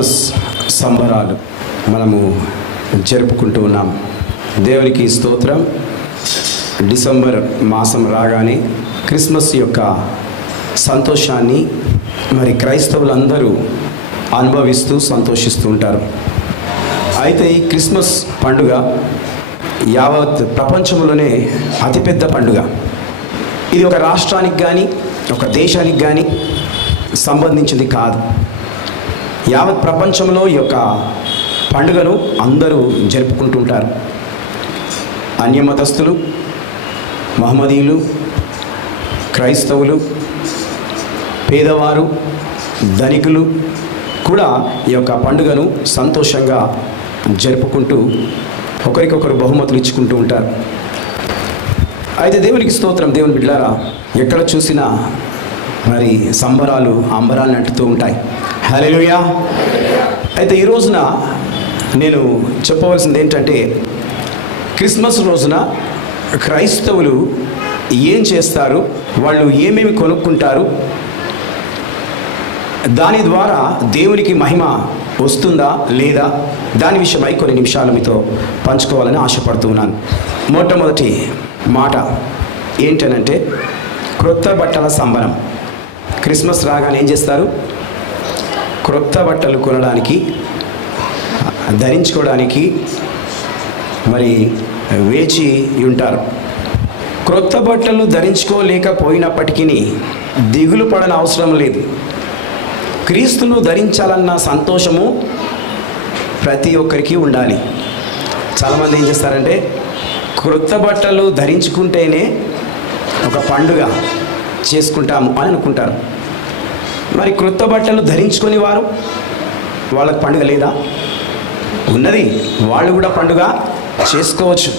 Christmas సంబరాలు మనము జరుపుకుంటూ ఉన్నాం. దేవునికి స్తోత్రం. డిసెంబర్ మాసం రాగానే క్రిస్మస్ యొక్క సంతోషాన్ని మరి క్రైస్తవులందరూ అనుభవిస్తూ సంతోషిస్తూ ఉంటారు. అయితే ఈ క్రిస్మస్ పండుగ యావత్ ప్రపంచంలోనే అతిపెద్ద పండుగ. ఇది ఒక రాష్ట్రానికి కానీ ఒక దేశానికి కానీ సంబంధించింది కాదు. యావత్ ప్రపంచంలో ఈ యొక్క పండుగను అందరూ జరుపుకుంటుంటారు. అన్యమతస్థులు, మహమ్మదీయులు, క్రైస్తవులు, పేదవారు, ధనికులు కూడా ఈ యొక్క పండుగను సంతోషంగా జరుపుకుంటూ ఒకరికొకరు బహుమతులు ఇచ్చుకుంటూ ఉంటారు. అయితే దేవునికి స్తోత్రం. దేవుని బిడ్డలారా, ఎక్కడ చూసినా మరి సంబరాలు అంబరాలను అంటుతూ ఉంటాయి. హల్లెలూయా. అయితే ఈ రోజున నేను చెప్పవలసింది ఏంటంటే, క్రిస్మస్ రోజున క్రైస్తవులు ఏం చేస్తారు, వాళ్ళు ఏమేమి కొనుక్కుంటారు, దాని ద్వారా దేవునికి మహిమ వస్తుందా లేదా, దాని విషయమై కొన్ని నిమిషాలు మీతో పంచుకోవాలని ఆశపడుతున్నాను. మొట్టమొదటి మాట ఏంటనంటే, క్రొత్త బట్టల సంబరం. క్రిస్మస్ రాగానే ఏం చేస్తారు? క్రొత్త బట్టలు కొనడానికి, ధరించుకోవడానికి మరి వేచి ఉంటారు. క్రొత్త బట్టలు ధరించుకోలేకపోయినప్పటికీ దిగులు పడని అవసరం లేదు. క్రీస్తును ధరించాలన్న సంతోషము ప్రతి ఒక్కరికి ఉండాలి. చాలామంది ఏం చేస్తారంటే, క్రొత్త బట్టలు ధరించుకుంటేనే ఒక పండుగ చేసుకుంటాము అని అనుకుంటారు. మరి క్రొత్త బట్టలు ధరించుకొని వారు, వాళ్ళకి పండుగ లేదా? ఉన్నది. వాళ్ళు కూడా పండుగ చేసుకోవచ్చు.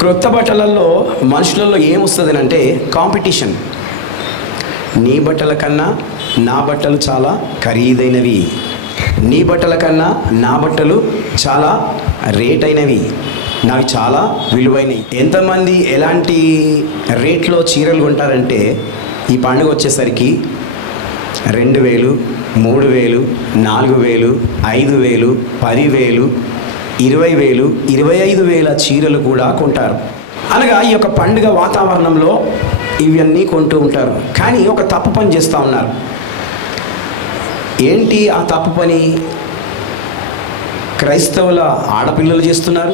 క్రొత్త బట్టలలో మనుషులలో ఏమొస్తుంది అంటే కాంపిటీషన్. నీ బట్టల కన్నా నా బట్టలు చాలా ఖరీదైనవి, నీ బట్టల కన్నా నా బట్టలు చాలా రేట్ అయినవి, నాకు చాలా విలువైనవి. ఎంతమంది ఎలాంటి రేట్లో చీరలు కొంటారంటే, ఈ పండుగ వచ్చేసరికి 2000, 3000, 4000, 5000, 10,000, 20,000, 25,000 చీరలు కూడా కొంటారు. అనగా ఈ యొక్క పండుగ వాతావరణంలో ఇవన్నీ కొంటూ ఉంటారు. కానీ ఒక తప్పు పని చేస్తూ ఉన్నారు. ఏంటి ఆ తప్పు పని? క్రైస్తవుల ఆడపిల్లలు చేస్తున్నారు,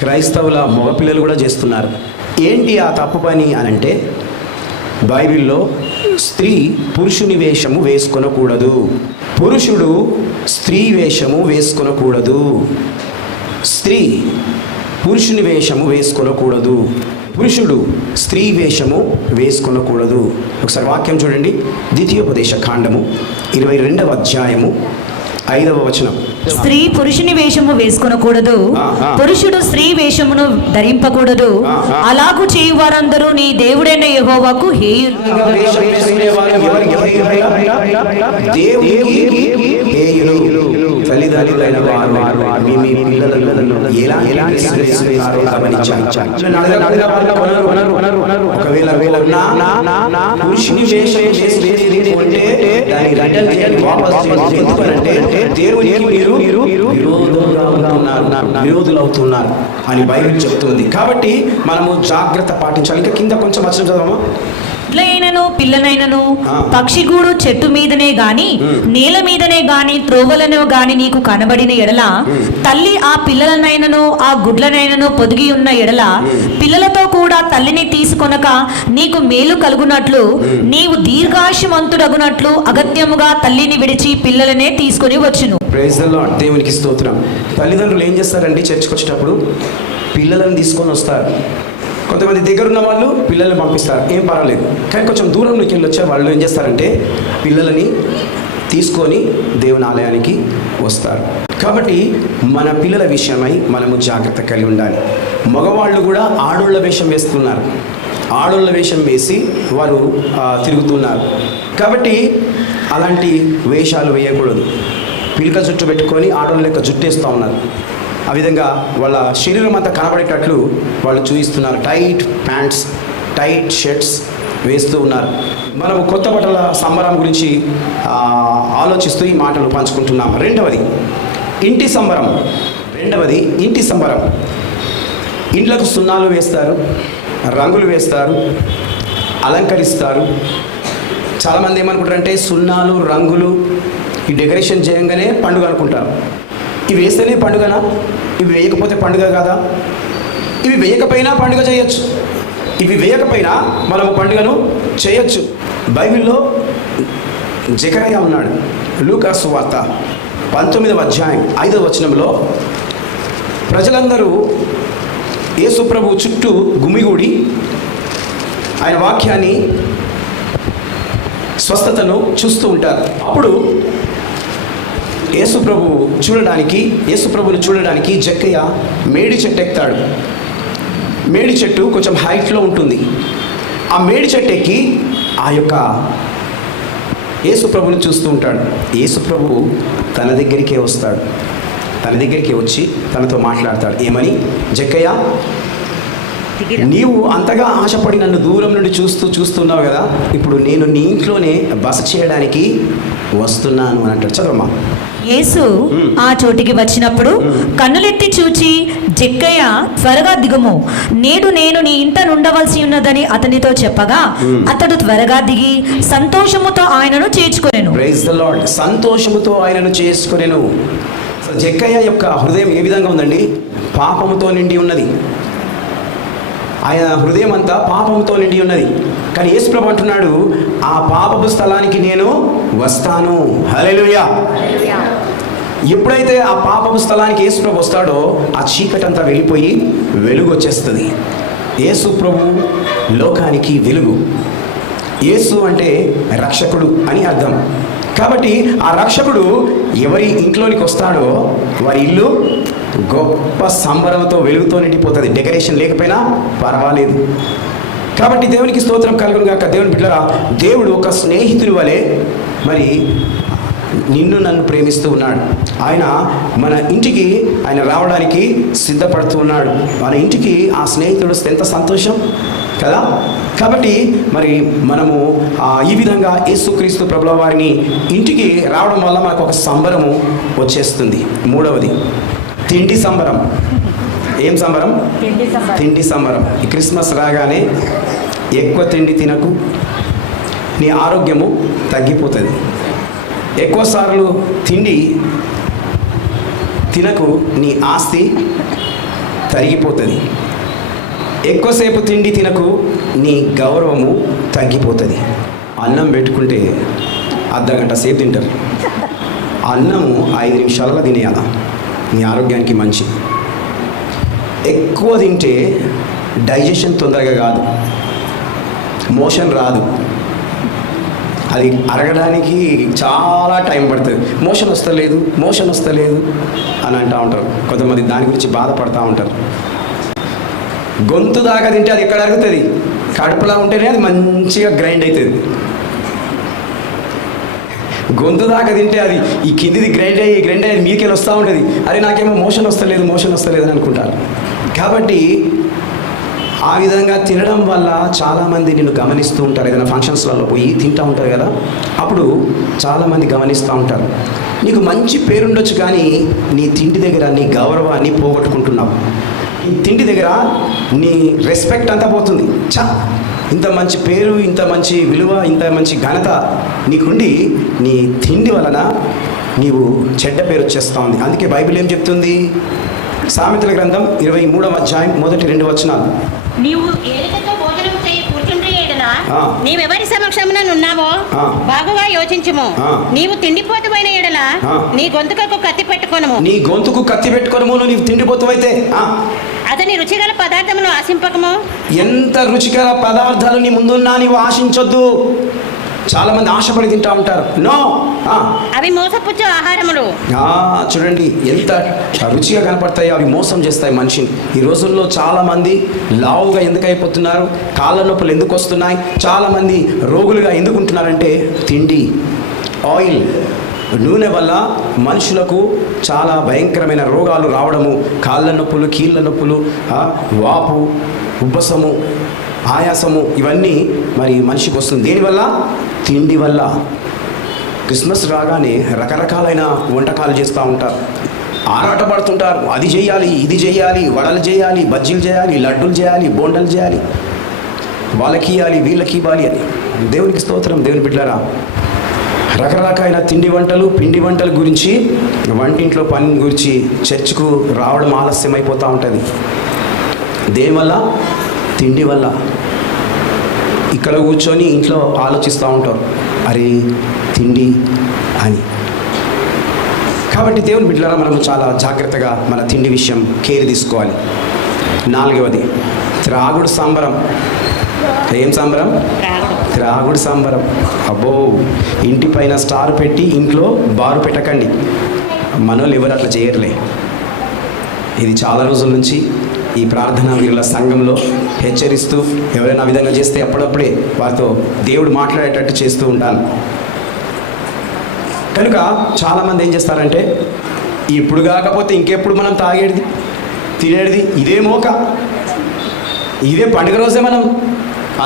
క్రైస్తవుల మగపిల్లలు కూడా చేస్తున్నారు. ఏంటి ఆ తప్పు పని అనంటే, బైబిల్లో స్త్రీ పురుషుని వేషము వేసుకొనకూడదు, పురుషుడు స్త్రీ వేషము వేసుకొనకూడదు, స్త్రీ పురుషుని వేషము వేసుకొనకూడదు, పురుషుడు స్త్రీ వేషము వేసుకొనకూడదు. ఒకసారి వాక్యం చూడండి. ద్వితీయోపదేశ కాండము 22వ అధ్యాయము 5వ వచనం. స్త్రీ పురుషుని వేషము వేసుకొనకూడదు, పురుషుడు స్త్రీ వేషమును ధరింపకూడదు. అలాగు చేయు వారందరూ నీ దేవుడైన యెహోవాకు హేయులు. తల్లిదండ్రులైన వారు మీ పిల్లలను ఒకవేళ పురుషుని వేషం దేవునికి మీరు విరోధులు అవుతున్నారు అని బైబిల్ చెప్తుంది. కాబట్టి మనము జాగ్రత్త పాటించాలి. ఇంకా కింద కొంచెం వచనం చదవమా. ఇట్లైనను పిల్లనైనను పక్షిగూడు చెట్టు మీదనే గాని నేల మీదనే గాని త్రోవలను గాని నీకు కనబడిన ఎడల, తల్లి ఆ పిల్లలనైనను ఆ గుడ్లనైనను పొదిగి ఉన్న ఎడల, పిల్లలతో కూడా తల్లిని తీసుకొనక నీకు మేలు కలుగునట్లు, నీవు దీర్ఘాయుష్మంతుడగునట్లు అగత్యముగా తల్లిని విడిచి పిల్లలనే తీసుకొని వచ్చును. Praise the lord. దేవునికి స్తోత్రం. తల్లిదండ్రులు ఏం చేస్తారండి? చర్చికి వచ్చేటప్పుడు పిల్లలను తీసుకొని వస్తారు. కొంతమంది దగ్గర ఉన్న వాళ్ళు పిల్లల్ని పంపిస్తారు, ఏం పర్వాలేదు. కానీ కొంచెం దూరం నుంచి వెళ్ళి వచ్చే వాళ్ళు ఏం చేస్తారంటే, పిల్లలని తీసుకొని దేవుని ఆలయానికి వస్తారు. కాబట్టి మన పిల్లల విషయమై మనము జాగ్రత్త కలిగి ఉండాలి. మగవాళ్ళు కూడా ఆడోళ్ళ వేషం వేస్తున్నారు, ఆడోళ్ళ వేషం వేసి వారు తిరుగుతున్నారు. కాబట్టి అలాంటి వేషాలు వేయకూడదు. పిలక జుట్టు పెట్టుకొని ఆడోళ్ళ లెక్క జుట్టేస్తూ ఉన్నారు. ఆ విధంగా వాళ్ళ శరీరం అంతా కనబడేటట్లు వాళ్ళు చూపిస్తున్నారు. టైట్ ప్యాంట్స్, టైట్ షర్ట్స్, వేస్తూ ఉన్నారు. మనము కొత్త బట్టల సంబరం గురించి ఆలోచిస్తూ ఈ మాటలు పంచుకుంటున్నాం. రెండవది ఇంటి సంబరం. ఇండ్లకు సున్నాలు వేస్తారు, రంగులు వేస్తారు, అలంకరిస్తారు. చాలామంది ఏమనుకుంటారంటే సున్నాలు, రంగులు, ఈ డెకరేషన్ చేయంగానే పండుగ అనుకుంటారు. ఇవి వేస్తేనే పండుగనా? ఇవి వేయకపోతే పండుగ కాదా? ఇవి వేయకపోయినా పండుగ చేయొచ్చు, ఇవి వేయకపోయినా మనము పండుగను చేయొచ్చు. బైబిల్లో జెకర్యా ఉన్నాడు. లూకా సువార్త 19వ అధ్యాయం 5వ వచనంలో ప్రజలందరూ యేసు ప్రభు చుట్టూ గుమిగూడి ఆయన వాక్యాన్ని, స్వస్థతను చూస్తూ ఉంటారు. అప్పుడు యేసు ప్రభుని చూడడానికి జక్కయ్య మేడి చెట్టు ఎక్కుతాడు. మేడి చెట్టు కొంచెం హైట్లో ఉంటుంది. ఆ మేడి చెట్టు ఎక్కి ఆ యొక్క యేసు ప్రభుని చూస్తూ ఉంటాడు. యేసు ప్రభు తన దగ్గరికే వస్తాడు. తన దగ్గరికి వచ్చి తనతో మాట్లాడతాడు. ఏమని? జక్కయ్య, నీవు అంతగా ఆశపడి నన్ను దూరం నుండి చూస్తున్నావు కదా, ఇప్పుడు నేను నీ ఇంట్లోనే బస చేయడానికి వస్తున్నాను అని అంటాడు. చదవమ్మా. యేసు ఆ చోటికి వచ్చినప్పుడు కన్నులెత్తి చూచి, జక్కయ్య, త్వరగా దిగుము, నేడు నేను నీ ఇంట నుండవలసి ఉన్నదని అతనితో చెప్పగా అతడు త్వరగా దిగి సంతోషముతో ఆయనను చేర్చుకొనెను. Praise the lord. సంతోషముతో ఆయనను చేసుకొనెను. జక్కయ్య యొక్క హృదయం ఏ విధంగా ఉందండి? పాపముతో నిండి ఉన్నది. ఆయన హృదయం అంతా పాపంతో నిండి ఉన్నది. కానీ యేసు ప్రభు అంటున్నాడు, ఆ పాపపు స్థలానికి నేను వస్తాను. హల్లెలూయా. ఎప్పుడైతే ఆ పాపపు స్థలానికి యేసు ప్రభు వస్తాడో ఆ చీకటంతా వెళ్ళిపోయి వెలుగు వచ్చేస్తుంది. యేసు ప్రభు లోకానికి వెలుగు. యేసు అంటే రక్షకుడు అని అర్థం. కాబట్టి ఆ రక్షకుడు ఎవరి ఇంట్లోనికి వస్తాడో వారి ఇల్లు గొప్ప సంబరంతో, వెలుగుతో నిండిపోతుంది. డెకరేషన్ లేకపోయినా పర్వాలేదు. కాబట్టి దేవునికి స్తోత్రం కలుగును గాక. దేవుని బిడ్డలారా, దేవుడు ఒక స్నేహితుని వలె మరి నిన్ను నన్ను ప్రేమిస్తూ ఉన్నాడు. ఆయన మన ఇంటికి ఆయన రావడానికి సిద్ధపడుతూ ఉన్నాడు. మన ఇంటికి ఆ స్నేహితుడు వస్తే ఎంత సంతోషం కదా. కాబట్టి మరి మనము ఈ విధంగా యేసుక్రీస్తు ప్రభుల వారిని ఇంటికి రావడం వల్ల మనకు ఒక సంబరము వచ్చేస్తుంది. మూడవది తిండి సంబరం. ఏం సంబరం? తిండి సంబరం. ఈ క్రిస్మస్ రాగానే ఎక్కువ తిండి తినకు, నీ ఆరోగ్యము తగ్గిపోతుంది. ఎక్కువసార్లు తిండి తినకు, నీ ఆస్తి తరిగిపోతుంది. ఎక్కువసేపు తిండి తినకు, నీ గౌరవము తగ్గిపోతుంది. అన్నం పెట్టుకుంటే అర్ధగంట సేపు తింటారు. అన్నము 5 నిమిషాలలో తినేయాల. నీ ఆరోగ్యానికి మంచి. ఎక్కువ తింటే డైజెషన్ తొందరగా కాదు, మోషన్ రాదు. అది అరగడానికి చాలా టైం పడుతుంది. మోషన్ వస్తలేదు అని అంటూ ఉంటారు కొంతమంది. దాని గురించి బాధపడుతూ ఉంటారు. గొంతు దాకా తింటే అది ఎక్కడ అరుగుతుంది? కడుపులా ఉంటేనే అది మంచిగా గ్రైండ్ అవుతుంది. గొంతు దాకా తింటే అది ఈ కిందిది గ్రైండ్ అయ్యి మీకెళ్ళి వస్తూ ఉంటుంది. అది నాకేమో మోషన్ వస్తలేదు అని అనుకుంటారు. కాబట్టి ఆ విధంగా తినడం వల్ల చాలామంది నిన్ను గమనిస్తూ ఉంటారు. ఏదైనా ఫంక్షన్స్లలో పోయి తింటూ ఉంటారు కదా, అప్పుడు చాలామంది గమనిస్తూ ఉంటారు. నీకు మంచి పేరుండొచ్చు, కానీ నీ తిండి దగ్గర నీ గౌరవాన్ని పోగొట్టుకుంటున్నావు. నీ తిండి దగ్గర నీ రెస్పెక్ట్ అంతా పోతుంది. ఇంత మంచి పేరు, ఇంత మంచి విలువ, ఇంత మంచి ఘనత నీకుండి నీ తిండి వలన నీవు చెడ్డ పేరు వచ్చేస్తూ ఉంది. అందుకే బైబిల్ ఏం చెప్తుంది? సామెతల గ్రంథం 23వ అధ్యాయం 1-2 వచనాలు. నీవు ఏలికతో భోజనం చేయి కూర్చుంటే ఏడనా నీవెవరి సమక్షమున ఉన్నావో బాగుగా యోచించుము. నీవు తిండిపోతువైన ఎడల నీ గొంతుకు కత్తి పెట్టుకొనుము. నీ గొంతుకు కత్తి పెట్టుకొనుము. నీవు తిండిపోతువైతే అతని రుచిగల పదార్థములు ఆశింపకము. ఎంత రుచిగల పదార్థాలు నీ ముందున్నా నీవు ఆశించొద్దు. చాలా మంది ఆశపడి తింటా ఉంటారు. అవి మోసపుచ్చు ఆహారములు. చూడండి ఎంత రుచిగా కనపడతాయి, అవి మోసం చేస్తాయి మనిషిని. ఈ రోజుల్లో చాలా మంది లావుగా ఎందుకు అయిపోతున్నారు? కాళ్ళ నొప్పులు ఎందుకు వస్తున్నాయి? చాలా మంది రోగులుగా ఎందుకు ఉంటున్నారంటే తిండి, ఆయిల్, నూనె వల్ల మనుషులకు చాలా భయంకరమైన రోగాలు రావడము, కాళ్ళ నొప్పులు, కీళ్ళ నొప్పులు, వాపు, ఉబ్బసము, ఆయాసము, ఇవన్నీ మరి మనిషికి వస్తుంది. దేనివల్ల? తిండి వల్ల. క్రిస్మస్ రాగానే రకరకాలైన వంటకాలు చేస్తూ ఉంటారు, ఆరాటపడుతుంటారు. అది చేయాలి, ఇది చేయాలి, వడలు చేయాలి, బజ్జీలు చేయాలి, లడ్డూలు చేయాలి, బోండలు చేయాలి, వాళ్ళకి ఇవ్వాలి, వీళ్ళకి ఇవ్వాలి అని. దేవునికి స్తోత్రం. దేవుని బిడ్డలారా, రకరకాలైన తిండి వంటలు, పిండి వంటల గురించి, వంటింట్లో పని గురించి చర్చ్కు రావడం ఆలస్యం అయిపోతూ ఉంటుంది. దేనివల్ల? తిండి వల్ల. ఇక్కడ కూర్చొని ఇంట్లో ఆలోచిస్తూ ఉంటారు, అరే తిండి అని. కాబట్టి దేవుని బిడ్డలారా, మనం చాలా జాగ్రత్తగా మన తిండి విషయం కేర్ తీసుకోవాలి. 4వది త్రాగుడు సంబరం. ఏం సంబరం? త్రాగుడు సంబరం. అబ్బో, ఇంటి పైన స్టార్ పెట్టి ఇంట్లో బారు పెట్టకండి. మనోళ్ళు ఎవరు అట్లా చేయరులే. ఇది చాలా రోజుల నుంచి ఈ ప్రార్థనా వీరుల సంఘంలో హెచ్చరిస్తూ, ఎవరైనా ఆ విధంగా చేస్తే అప్పుడప్పుడే వారితో దేవుడు మాట్లాడేటట్టు చేస్తూ ఉంటాను. కనుక చాలామంది ఏం చేస్తారంటే, ఇప్పుడు కాకపోతే ఇంకెప్పుడు మనం తాగేది తినేది, ఇదే మోక, ఇదే పండుగ రోజే మనం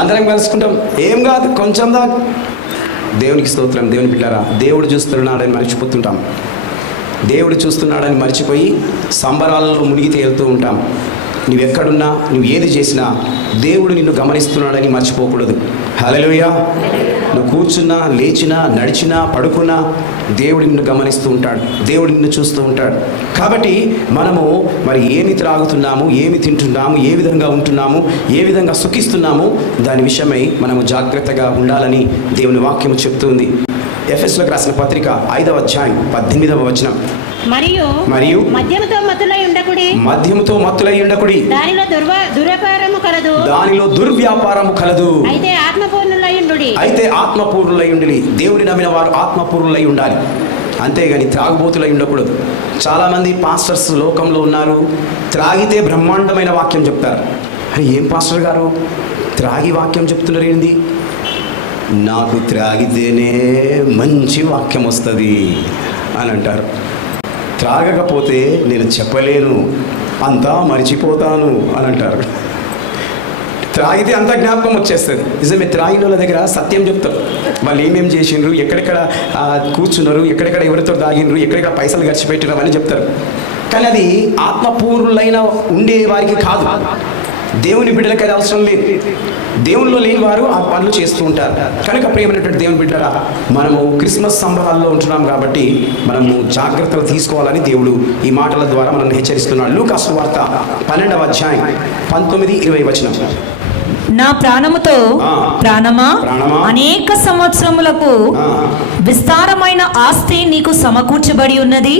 అందరం కలుసుకుంటాం, ఏం కాదు కొంచెం దాకా. దేవునికి స్తోత్రం. దేవుని బిడ్డారా, దేవుడు చూస్తున్నాడని మర్చిపోతుంటాం. దేవుడు చూస్తున్నాడని మర్చిపోయి సంబరాలలో మునిగి తేలుతూ ఉంటాం. నువ్వెక్కడున్నా, నువ్వు ఏది చేసినా దేవుడు నిన్ను గమనిస్తున్నాడని మర్చిపోకూడదు. హల్లెలూయా. నువ్వు కూర్చున్నా, లేచినా, నడిచినా, పడుకున్నా దేవుడు నిన్ను గమనిస్తూ ఉంటాడు, దేవుడు నిన్ను చూస్తూ ఉంటాడు. కాబట్టి మనము మరి ఏమి త్రాగుతున్నాము, ఏమి తింటున్నాము, ఏ విధంగా ఉంటున్నాము, ఏ విధంగా సుఖిస్తున్నాము, దాని విషయమై మనము జాగ్రత్తగా ఉండాలని దేవుని వాక్యము చెప్తుంది. ఎఫెసీయులకు రాసిన పత్రిక 5వ అధ్యాయం 18వ వచనం. మరియు మద్యముతో మత్తులై ఉండకుడి, దానిలో దుర్వ్యాపారము కలదు. అయితే ఆత్మపూర్ణులై ఉండి. దేవుని నమ్మిన వారు ఆత్మపూర్ణులై ఉండాలి, అంతేగాని త్రాగుబోతులై ఉండకూడదు. చాలామంది పాస్టర్స్ లోకంలో ఉన్నారు, త్రాగితే బ్రహ్మాండమైన వాక్యం చెప్తారు. అరే ఏం పాస్టర్ గారు త్రాగి వాక్యం చెప్తున్నారు ఏంది? నాకు త్రాగితేనే మంచి వాక్యం వస్తుంది అని అంటారు. త్రాగకపోతే నేను చెప్పలేను, అంతా మరిచిపోతాను అని అంటారు. త్రాగితే అంతా జ్ఞాపకం వచ్చేస్తుంది. నిజమే, త్రాగిన వాళ్ళ దగ్గర సత్యం చెప్తారు. వాళ్ళు ఏమేం చేసిండ్రు, ఎక్కడెక్కడ కూర్చున్నారు, ఎక్కడెక్కడ ఎవరితో తాగిండ్రు, ఎక్కడెక్కడ పైసలు ఖర్చు పెట్టినారు అని చెప్తారు. కానీ అది ఆత్మపూర్ణులైన ఉండే వారికి కాదు, దేవుని బిడ్డలకి అది అవసరం లేదు. దేవునిలో లేని వారు ఆ పనులు చేస్తూ ఉంటారు. కనుక ప్రియమైనటువంటి దేవుని బిడ్డరా, మనము క్రిస్మస్ సంబరాల్లో ఉంటున్నాం కాబట్టి మనము జాగ్రత్తలు తీసుకోవాలని దేవుడు ఈ మాటల ద్వారా మనల్ని హెచ్చరిస్తున్నాడు. లూకా సువార్త 12వ అధ్యాయం 19-20 వచనం. నా ప్రాణముతో ప్రాణమా, అనేక సంవత్సరములకు విస్తారమైన ఆస్తి నీకు సమకూర్చబడి ఉన్నది,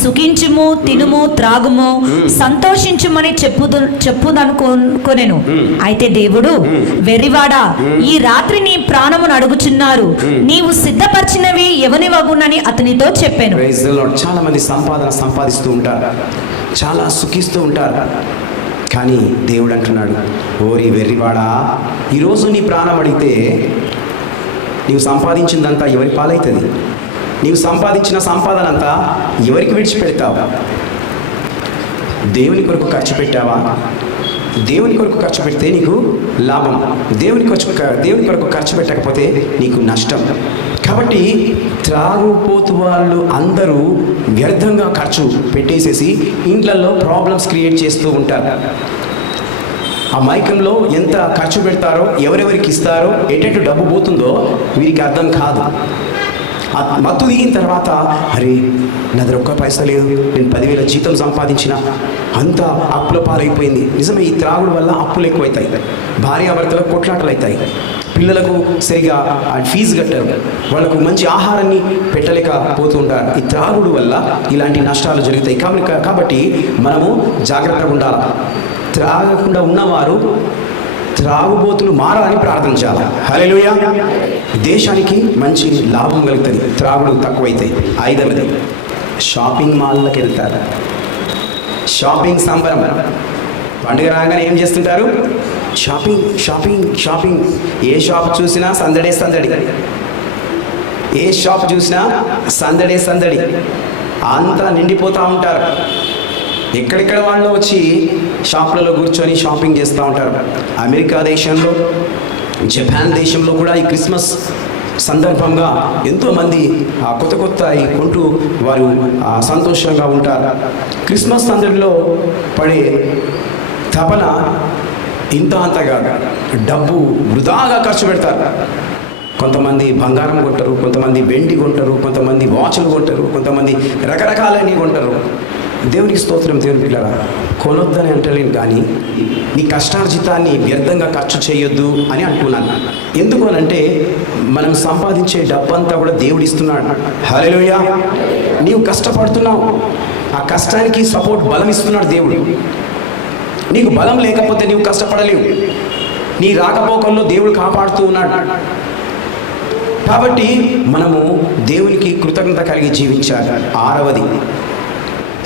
సుఖించుము, తినుము, త్రాగుము, సంతోషించుమని చెప్పుదనుకొనెను. అయితే దేవుడు, వెర్రివాడా, ఈ రాత్రి నీ ప్రాణమును అడుగుచున్నారు, నీవు సిద్ధపరిచినవి ఎవని వగునని అతనితో చెప్పాను. చాలా మంది సంపాదిస్తూ ఉంటారు, చాలా సుఖిస్తూ ఉంటారు. కానీ దేవుడు అంటున్నాడు, ఓరి వెర్రివాడా, ఈరోజు నీ ప్రాణం అడిగితే నీవు సంపాదించిందంతా ఎవరి పాలవుతుంది? నీవు సంపాదించిన సంపాదన అంతా ఎవరికి విడిచిపెడతావు? దేవుని కొరకు ఖర్చు పెట్టావా? దేవుని కొరకు ఖర్చు పెడితే నీకు లాభం, దేవుని కొరకు ఖర్చు పెట్టకపోతే నీకు నష్టం. కాబట్టి త్రాగుపోతు వాళ్ళు అందరూ వ్యర్థంగా ఖర్చు పెట్టేసేసి ఇంట్లలో ప్రాబ్లమ్స్ క్రియేట్ చేస్తూ ఉంటారు. ఆ మైకంలో ఎంత ఖర్చు పెడతారో, ఎవరెవరికి ఇస్తారో, ఎటు డబ్బు పోతుందో వీరికి అర్థం కాదు. మత్తు దిగిన తర్వాత, అరే నా దగ్గర ఒక్క పైసా లేదు, నేను 10,000 జీతం సంపాదించిన, అంతా అప్పుల పాలైపోయింది. నిజమే, ఈ త్రాగుడు వల్ల అప్పులు ఎక్కువైతాయి, భార్యాభర్తలకు కొట్లాటలు అవుతాయి, పిల్లలకు సరిగా ఫీజు కట్టరు, వాళ్ళకు మంచి ఆహారాన్ని పెట్టలేకపోతూ ఉంటారు. ఈ త్రాగుడు వల్ల ఇలాంటి నష్టాలు జరుగుతాయి. కాబట్టి మనము జాగ్రత్తగా ఉండాలి. త్రాగకుండా ఉన్నవారు త్రాగుబోతులు మారాలని ప్రార్థించాలి. హల్లెలూయా. దేశానికి మంచి లాభం కలుగుతుంది త్రాగుడు తక్కువైతే. 5వది, షాపింగ్ మాల్లోకి వెళ్తారు. షాపింగ్ సంబరం. పండుగ రాగానే ఏం చేస్తుంటారు? Shopping shopping shopping. ఏ షాప్ చూసినా సందడే సందడి, ఏ షాప్ చూసినా సందడే సందడి, అంతా నిండిపోతూ ఉంటారు. ఎక్కడెక్కడ వాళ్ళు వచ్చి షాప్లలో కూర్చొని షాపింగ్ చేస్తూ ఉంటారు. అమెరికా దేశంలో, జపాన్ దేశంలో కూడా ఈ క్రిస్మస్ సందర్భంగా ఎంతోమంది కొత్త కొత్త కొంటూ వారు సంతోషంగా ఉంటారు. క్రిస్మస్ సందర్భంలో పడే తపన ఇంత అంతగా డబ్బు వృధాగా ఖర్చు పెడతారు. కొంతమంది బంగారం కొంటారు, కొంతమంది వెండి కొంటారు, కొంతమంది వాచ్లు కొంటారు, కొంతమంది రకరకాలన్నీ కొంటారు. దేవునికి స్తోత్రం. దేవుని పిల్లరా, కొనొద్దని అంటలేను, కానీ నీ కష్టార్జితాన్ని వ్యర్థంగా ఖర్చు చేయొద్దు అని అంటున్నాను. ఎందుకు అనంటే మనం సంపాదించే డబ్బంతా కూడా దేవుడు ఇస్తున్నాడు. హల్లెలూయా. నీవు కష్టపడుతున్నావు, ఆ కష్టానికి సపోర్ట్ బలం ఇస్తున్నాడు దేవుడు. నీకు బలం లేకపోతే నీవు కష్టపడలేవు. నీ రాకపోకల్లో దేవుడు కాపాడుతూ ఉన్నాడు. కాబట్టి మనము దేవునికి కృతజ్ఞత కలిగి జీవించాలి. 6వది,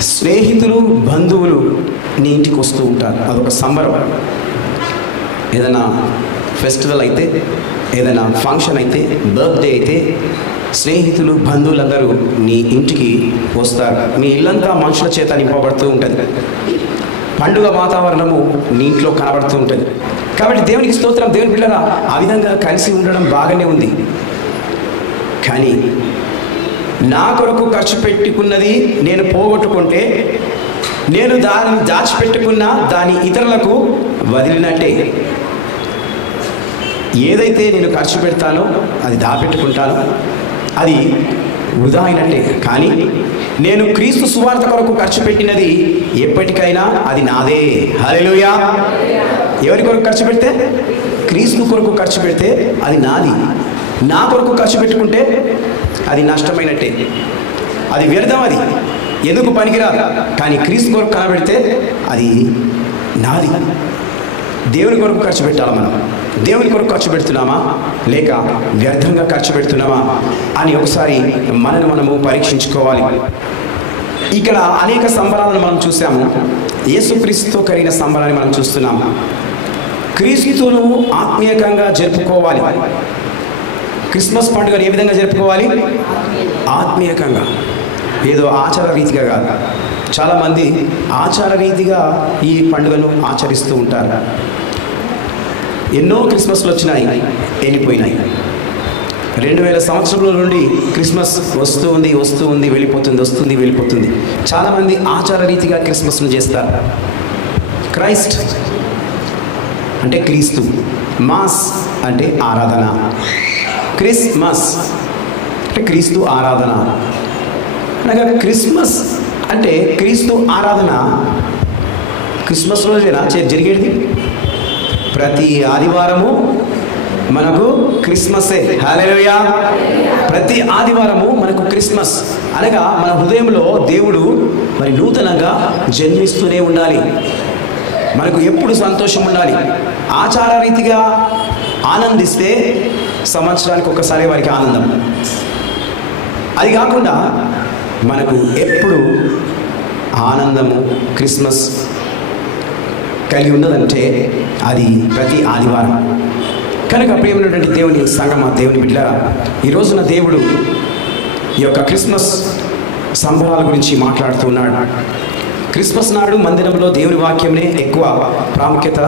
స్నేహితులు, బంధువులు నీ ఇంటికి వస్తూ ఉంటారు. అదొక సంబరం. ఏదైనా ఫెస్టివల్ అయితే, ఏదైనా ఫంక్షన్ అయితే, బర్త్డే అయితే స్నేహితులు, బంధువులందరూ నీ ఇంటికి వస్తారు. మీ ఇల్లంతా మనుషుల చేత నింపబడుతూ ఉంటుంది. పండుగ వాతావరణము నీ ఇంట్లో కనబడుతూ ఉంటుంది. కాబట్టి దేవునికి స్తోత్రం. దేవుని పిల్లరా, ఆ విధంగా కలిసి ఉండడం బాగానే ఉంది. కానీ నా కొరకు ఖర్చు పెట్టుకున్నది నేను పోగొట్టుకుంటే, నేను దాన్ని దాచిపెట్టుకున్న దాని ఇతరులకు వదిలినట్టే. ఏదైతే నేను ఖర్చు పెడతానో, అది దాపెట్టుకుంటానో, అది వృధా అయినట్టే. కానీ నేను క్రీస్తు సువార్త కొరకు ఖర్చు పెట్టినది ఎప్పటికైనా అది నాదే. హల్లెలూయా. ఎవరి కొరకు ఖర్చు పెడితే? క్రీస్తు కొరకు ఖర్చు పెడితే అది నాది. నా కొరకు ఖర్చు పెట్టుకుంటే అది నష్టమైనట్టే, అది వ్యర్థం, అది ఎందుకు పనికిరాదు. కానీ క్రీస్తు కొరకు కనబెడితే అది నాది. దేవుని కొరకు ఖర్చు పెట్టాలి. మనం దేవుని కొరకు ఖర్చు పెడుతున్నామా లేక వ్యర్థంగా ఖర్చు పెడుతున్నామా అని ఒకసారి మనము పరీక్షించుకోవాలి. ఇక్కడ అనేక సంబరాలను మనం చూసాము. యేసుక్రీస్తుతో కలిగిన సంబరాన్ని మనం చూస్తున్నాము. క్రీస్తును ఆత్మీయంగా జరుపుకోవాలి. క్రిస్మస్ పండుగను ఏ విధంగా జరుపుకోవాలి? ఆత్మీయంగా, ఏదో ఆచార రీతిగా కాదు. చాలామంది ఆచార రీతిగా ఈ పండుగను ఆచరిస్తూ ఉంటారు. ఎన్నో క్రిస్మస్లు వచ్చినాయి, వెళ్ళిపోయినాయి. 2000 సంవత్సరంలో నుండి క్రిస్మస్ వస్తూ ఉంది వెళ్ళిపోతుంది, వస్తుంది వెళ్ళిపోతుంది. చాలామంది ఆచార రీతిగా క్రిస్మస్ను చేస్తారు. క్రైస్ట్ అంటే క్రీస్తు, మాస్ అంటే ఆరాధన, క్రిస్మస్ అంటే క్రీస్తు ఆరాధన. అనగా క్రిస్మస్ అంటే క్రీస్తు ఆరాధన క్రిస్మస్ రోజేనా జరిగేది? ప్రతి ఆదివారము మనకు క్రిస్మసే. హల్లెలూయా. ప్రతి ఆదివారము మనకు క్రిస్మస్ అనగా మన హృదయంలో దేవుడు మరి నూతనంగా జన్మిస్తూనే ఉండాలి. మనకు ఎప్పుడు సంతోషం ఉండాలి. ఆచార రీతిగా ఆనందిస్తే సంవత్సరానికి ఒకసారి వారికి ఆనందం. అది కాకుండా మనకు ఎప్పుడు ఆనందము క్రిస్మస్ కలిగి ఉన్నదంటే అది ప్రతి ఆదివారం. కనుక ప్రియమైనటువంటి దేవుని సంగమా, దేవుని బిడ్డ, ఈ రోజున దేవుడు ఈ యొక్క క్రిస్మస్ సంబరాల గురించి మాట్లాడుతున్నాడు. క్రిస్మస్ నాడు మందిరంలో దేవుని వాక్యంనే ఎక్కువ ప్రాముఖ్యత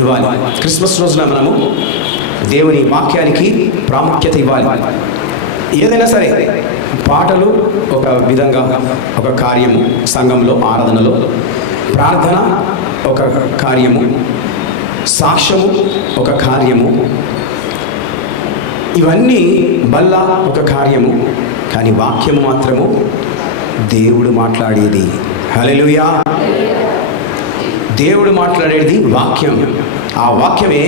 ఇవ్వాలి. క్రిస్మస్ రోజున మనము దేవుని వాక్యానికి ప్రాముఖ్యత ఇవ్వాలి. ఏదైనా సరే, పాటలు ఒక విధంగా ఒక కార్యము, సంఘంలో ఆరాధనలో ప్రార్థన ఒక కార్యము, సాక్ష్యము ఒక కార్యము, ఇవన్నీ బల్ల ఒక కార్యము. కానీ వాక్యము మాత్రము దేవుడు మాట్లాడేది. హల్లెలూయా. దేవుడు మాట్లాడేది వాక్యం. ఆ వాక్యమే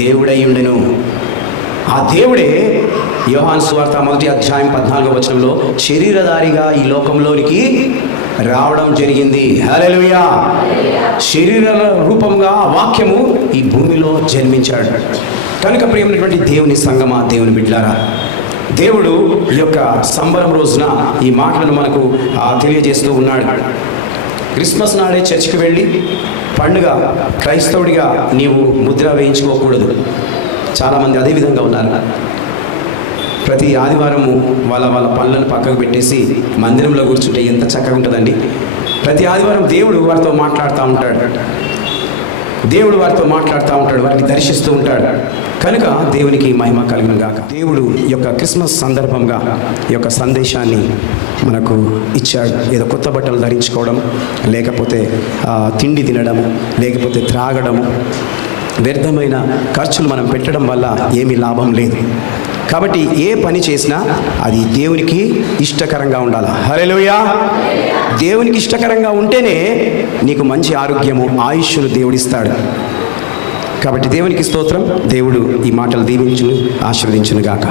దేవుడై ఉండెను. ఆ దేవుడే యోహాను సువార్త 1వ అధ్యాయం 14వ వచనంలో శరీరధారిగా ఈ లోకంలోనికి రావడం జరిగింది. హల్లెలూయా. శరీర రూపంగా వాక్యము ఈ భూమిలో జన్మించాడు. కనుక ప్రియమైనటువంటి దేవుని సంగమా, దేవుని బిడ్డలారా, దేవుడు ఈ యొక్క సంబరం రోజున ఈ మాటలను మనకు తెలియజేస్తూ ఉన్నాడు. క్రిస్మస్ నాడే చర్చికి వెళ్ళి పండుగ క్రైస్తవుడిగా నీవు ముద్ర వేయించుకోకూడదు. చాలామంది అదే విధంగా ఉన్నారు. ప్రతి ఆదివారము వాళ్ళ పనులను పక్కకు పెట్టేసి మందిరంలో కూర్చుంటే ఎంత చక్కగా ఉంటుందండి. ప్రతి ఆదివారం దేవుడు వారితో మాట్లాడుతూ ఉంటాడు. దేవుడు వారితో మాట్లాడుతూ ఉంటాడు, వారిని దర్శిస్తూ ఉంటాడు. కనుక దేవునికి మహిమ కలుగును గాక. దేవుడు యొక్క క్రిస్మస్ సందర్భంగా ఈ యొక్క సందేశాన్ని మనకు ఇచ్చాడు. ఏదో కొత్త బట్టలు ధరించుకోవడం, లేకపోతే తిండి తినడం, లేకపోతే త్రాగడం, వ్యర్థమైన ఖర్చులు మనం పెట్టడం వల్ల ఏమీ లాభం లేదు. కాబట్టి ఏ పని చేసినా అది దేవునికి ఇష్టకరంగా ఉండాలి. హల్లెలూయా. దేవునికి ఇష్టకరంగా ఉంటేనే నీకు మంచి ఆరోగ్యము, ఆయుష్ను దేవుడిస్తాడు. కాబట్టి దేవునికి స్తోత్రం. దేవుడు ఈ మాటలు దీవించును, ఆశీర్వదించును గాక.